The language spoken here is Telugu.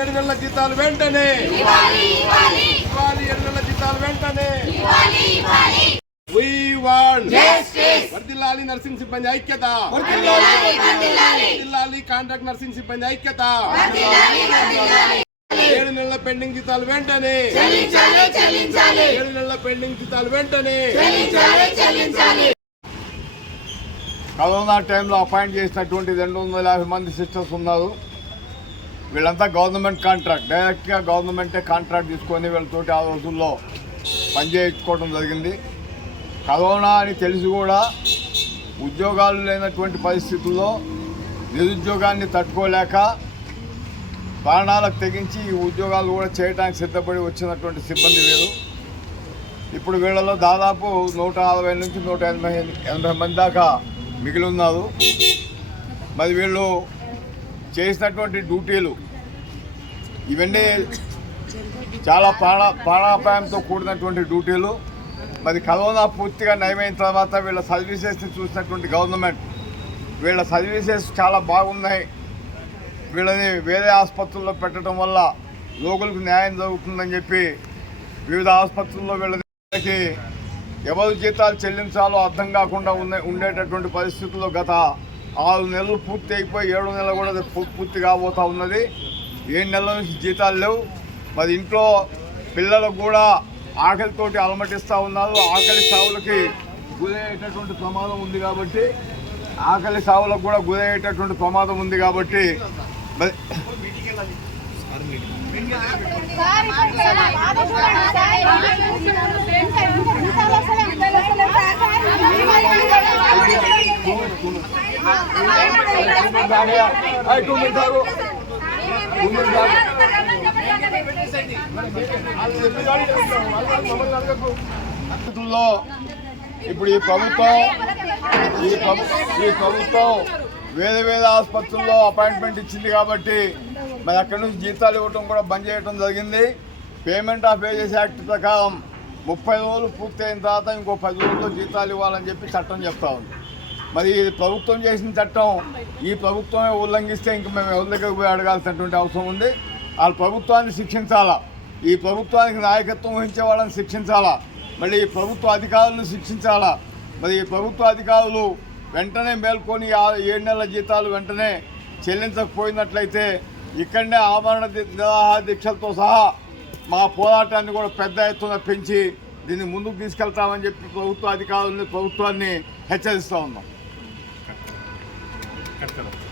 ఏడు నెలల జీతాలు వెంటనే. ఇవ్వాలి ఏడు జీతాలు వెంటనే. వర్ధిల్లాలి నర్సింగ్ సిబ్బంది ఐక్యత. వర్ధిల్లాలి కాంట్రాక్ట్ నర్సింగ్ సిబ్బంది ఐక్యత. ఏడు నెలల పెండింగ్ జీతాలు వెంటనే. ఏడు నెలల పెండింగ్ జీతాలు వెంటనే. కరోనా టైంలో అపాయింట్ చేసినటువంటి రెండు వందల యాభై మంది సిస్టర్స్ ఉన్నారు. వీళ్ళంతా గవర్నమెంట్ కాంట్రాక్ట్. డైరెక్ట్గా గవర్నమెంటే కాంట్రాక్ట్ తీసుకొని వీళ్ళతోటి ఆ రోజుల్లో పనిచేయించుకోవడం జరిగింది. కరోనా అని తెలిసి కూడా ఉద్యోగాలు లేనటువంటి పరిస్థితుల్లో నిరుద్యోగాన్ని తట్టుకోలేక ప్రాణాలకు తెగించి ఈ ఉద్యోగాలు కూడా చేయడానికి సిద్ధపడి వచ్చినటువంటి సిబ్బంది వేరు ఇప్పుడు వీళ్ళలో దాదాపు నూట అరవై నుంచి నూట ఎనభై ఎనభై మంది దాకా మిగిలి ఉన్నారు. మరి వీళ్ళు చేసినటువంటి డ్యూటీలు ఇవన్నీ చాలా ప్రాణ ప్రాణాపాయంతో కూడినటువంటి డ్యూటీలు. మరి కరోనా పూర్తిగా నయమైన తర్వాత వీళ్ళ సర్వీసెస్ని చూసినటువంటి గవర్నమెంట్ వీళ్ళ సర్వీసెస్ చాలా బాగున్నాయి. వీళ్ళని వేరే ఆసుపత్రుల్లో పెట్టడం వల్ల రోగులకు న్యాయం జరుగుతుందని చెప్పి వివిధ ఆసుపత్రుల్లో వీళ్ళకి ఎవరు జీతాలు చెల్లించాలో అర్థం కాకుండా ఉండేటటువంటి పరిస్థితుల్లో గత ఆరు నెలలు పూర్తి అయిపోయి ఏడు నెలలు కూడా అది పూర్తి కాబోతూ ఉన్నది. ఏడు నెలల నుంచి జీతాలు లేవు. మరి ఇంట్లో పిల్లలకు కూడా ఆకలితోటి అలమటిస్తూ ఉన్నారు. ఆకలి సావులకి గురయ్యేటటువంటి ప్రమాదం ఉంది కాబట్టి ఆకలి సావులకు కూడా గురయ్యేటటువంటి ప్రమాదం ఉంది కాబట్టి మరి ఇప్పుడు ఈ ప్రభుత్వం ఈ ఈ ప్రభుత్వం వేరే వేరే ఆసుపత్రుల్లో అపాయింట్మెంట్ ఇచ్చింది కాబట్టి మరి అక్కడి నుంచి జీతాలు ఇవ్వటం కూడా బంద్ చేయడం జరిగింది. పేమెంట్ ఆఫ్ ఏజెస్ యాక్ట్ ప్రకారం ముప్పై రోజులు పూర్తయిన తర్వాత ఇంకో పది రోజుల్లో జీతాలు ఇవ్వాలని చెప్పి చట్టం చెప్తా ఉంది. మరి ప్రభుత్వం చేసిన చట్టం. ఈ ప్రభుత్వమే ఉల్లంఘిస్తే ఇంక మేము ఎవరి దగ్గరకు పోయి అడగాల్సినటువంటి అవసరం ఉంది. వాళ్ళ ప్రభుత్వాన్ని శిక్షించాలా? ఈ ప్రభుత్వానికి నాయకత్వం వహించే వాళ్ళని శిక్షించాలా? మళ్ళీ ఈ ప్రభుత్వ అధికారులను శిక్షించాలా? మరి ఈ ప్రభుత్వ అధికారులు వెంటనే మేల్కొని ఏడు నెలల జీతాలు వెంటనే చెల్లించకపోయినట్లయితే ఇక్కడనే ఆమరణ నిరాహార దీక్షలతో సహా మా పోరాటాన్ని కూడా పెద్ద ఎత్తున పెంచి దీన్ని ముందుకు తీసుకెళ్తామని చెప్పి ప్రభుత్వ అధికారులని ప్రభుత్వాన్ని హెచ్చరిస్తూ ఉన్నాం. करते रहो